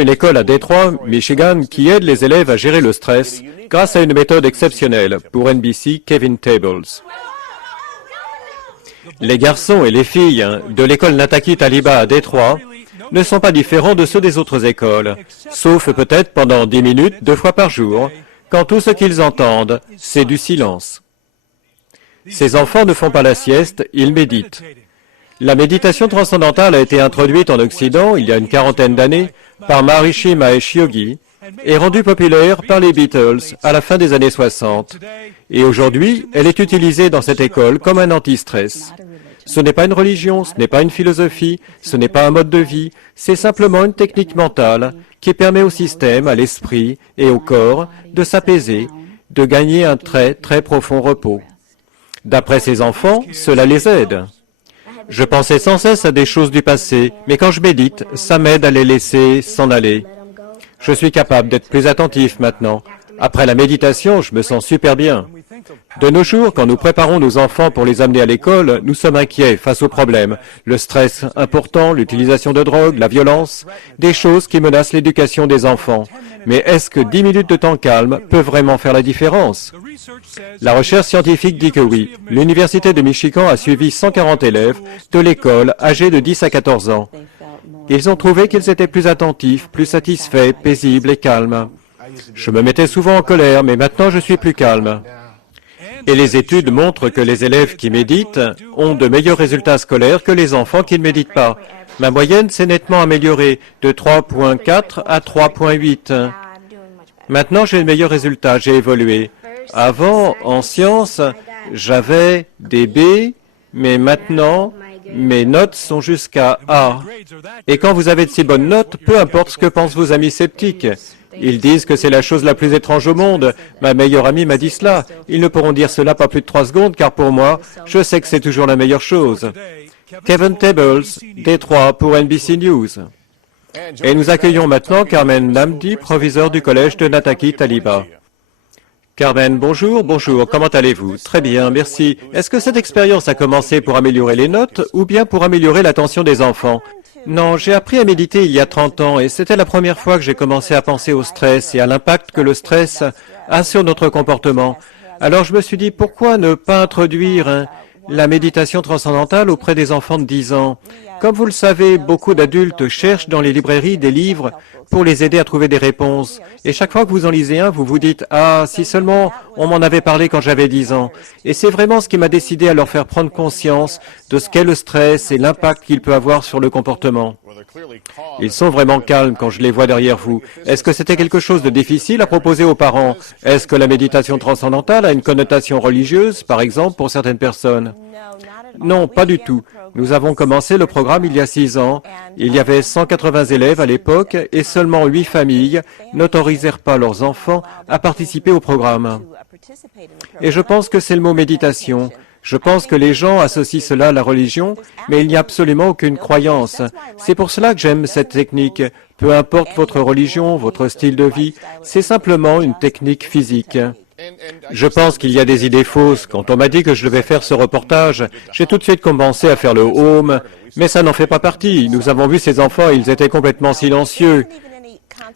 une école à Détroit, Michigan, qui aide les élèves à gérer le stress grâce à une méthode exceptionnelle. Pour NBC, Kevin Tables. Les garçons et les filles de l'école Nataki Taliba à Détroit ne sont pas différents de ceux des autres écoles, sauf peut-être pendant 10 minutes, 2 fois par jour, quand tout ce qu'ils entendent, c'est du silence. Ces enfants ne font pas la sieste, ils méditent. La méditation transcendantale a été introduite en Occident il y a une quarantaine d'années par Maharishi Mahesh Yogi et rendue populaire par les Beatles à la fin des années 60. Et aujourd'hui, elle est utilisée dans cette école comme un anti-stress. Ce n'est pas une religion, ce n'est pas une philosophie, ce n'est pas un mode de vie, c'est simplement une technique mentale qui permet au système, à l'esprit et au corps de s'apaiser, de gagner un très très profond repos. D'après ces enfants, cela les aide. Je pensais sans cesse à des choses du passé, mais quand je médite, ça m'aide à les laisser s'en aller. Je suis capable d'être plus attentif maintenant. Après la méditation, je me sens super bien. De nos jours, quand nous préparons nos enfants pour les amener à l'école, nous sommes inquiets face aux problèmes. Le stress important, l'utilisation de drogue, la violence, des choses qui menacent l'éducation des enfants. Mais est-ce que 10 minutes de temps calme peut vraiment faire la différence? La recherche scientifique dit que oui. L'Université de Michigan a suivi 140 élèves de l'école âgés de 10 à 14 ans. Ils ont trouvé qu'ils étaient plus attentifs, plus satisfaits, paisibles et calmes. Je me mettais souvent en colère, mais maintenant je suis plus calme. Et les études montrent que les élèves qui méditent ont de meilleurs résultats scolaires que les enfants qui ne méditent pas. Ma moyenne s'est nettement améliorée, de 3,4 à 3,8. Maintenant, j'ai de meilleurs résultats, j'ai évolué. Avant, en sciences, j'avais des B, mais maintenant, mes notes sont jusqu'à A. Et quand vous avez de si bonnes notes, peu importe ce que pensent vos amis sceptiques. Ils disent que c'est la chose la plus étrange au monde. Ma meilleure amie m'a dit cela. Ils ne pourront dire cela pas plus de 3 secondes, car pour moi, je sais que c'est toujours la meilleure chose. Kevin Tables, Détroit pour NBC News. Et nous accueillons maintenant Carmen Namdi, proviseur du collège de Nataki Taliba. Carmen, bonjour, comment allez-vous? Très bien, merci. Est-ce que cette expérience a commencé pour améliorer les notes ou bien pour améliorer l'attention des enfants? Non, j'ai appris à méditer il y a 30 ans et c'était la première fois que j'ai commencé à penser au stress et à l'impact que le stress a sur notre comportement. Alors je me suis dit, pourquoi ne pas introduire la méditation transcendantale auprès des enfants de 10 ans? Comme vous le savez, beaucoup d'adultes cherchent dans les librairies des livres pour les aider à trouver des réponses. Et chaque fois que vous en lisez un, vous vous dites « Ah, si seulement on m'en avait parlé quand j'avais 10 ans ». Et c'est vraiment ce qui m'a décidé à leur faire prendre conscience de ce qu'est le stress et l'impact qu'il peut avoir sur le comportement. Ils sont vraiment calmes quand je les vois derrière vous. Est-ce que c'était quelque chose de difficile à proposer aux parents? Est-ce que la méditation transcendantale a une connotation religieuse, par exemple, pour certaines personnes? Non, pas du tout. Nous avons commencé le programme il y a 6 ans. Il y avait 180 élèves à l'époque et seulement 8 familles n'autorisèrent pas leurs enfants à participer au programme. Et je pense que c'est le mot méditation. Je pense que les gens associent cela à la religion, mais il n'y a absolument aucune croyance. C'est pour cela que j'aime cette technique. Peu importe votre religion, votre style de vie, c'est simplement une technique physique. Je pense qu'il y a des idées fausses. Quand on m'a dit que je devais faire ce reportage, j'ai tout de suite commencé à faire le home, mais ça n'en fait pas partie. Nous avons vu ces enfants, ils étaient complètement silencieux.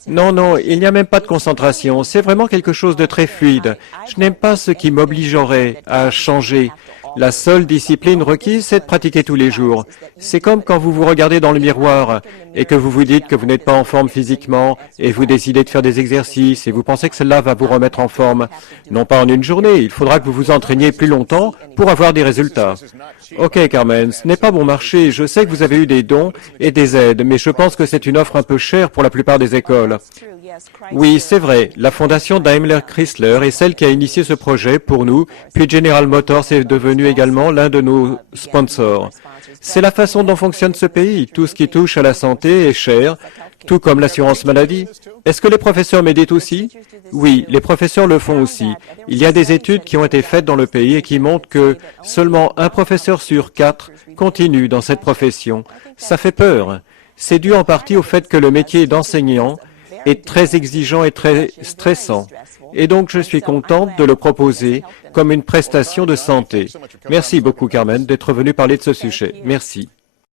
Non, il n'y a même pas de concentration. C'est vraiment quelque chose de très fluide. Je n'aime pas ce qui m'obligerait à changer. La seule discipline requise, c'est de pratiquer tous les jours. C'est comme quand vous vous regardez dans le miroir et que vous vous dites que vous n'êtes pas en forme physiquement et vous décidez de faire des exercices et vous pensez que cela va vous remettre en forme. Non pas en une journée, il faudra que vous vous entraîniez plus longtemps pour avoir des résultats. Ok Carmen, ce n'est pas bon marché. Je sais que vous avez eu des dons et des aides, mais je pense que c'est une offre un peu chère pour la plupart des écoles. Oui, c'est vrai. La fondation Daimler Chrysler est celle qui a initié ce projet pour nous, puis General Motors est devenu également l'un de nos sponsors. C'est la façon dont fonctionne ce pays. Tout ce qui touche à la santé est cher, tout comme l'assurance maladie. Est-ce que les professeurs méditent aussi? Oui, les professeurs le font aussi. Il y a des études qui ont été faites dans le pays et qui montrent que seulement un professeur sur 4 continue dans cette profession. Ça fait peur. C'est dû en partie au fait que le métier d'enseignant est très exigeant et très stressant. Et donc, je suis contente de le proposer comme une prestation de santé. Merci beaucoup, Carmen, d'être venue parler de ce sujet. Merci.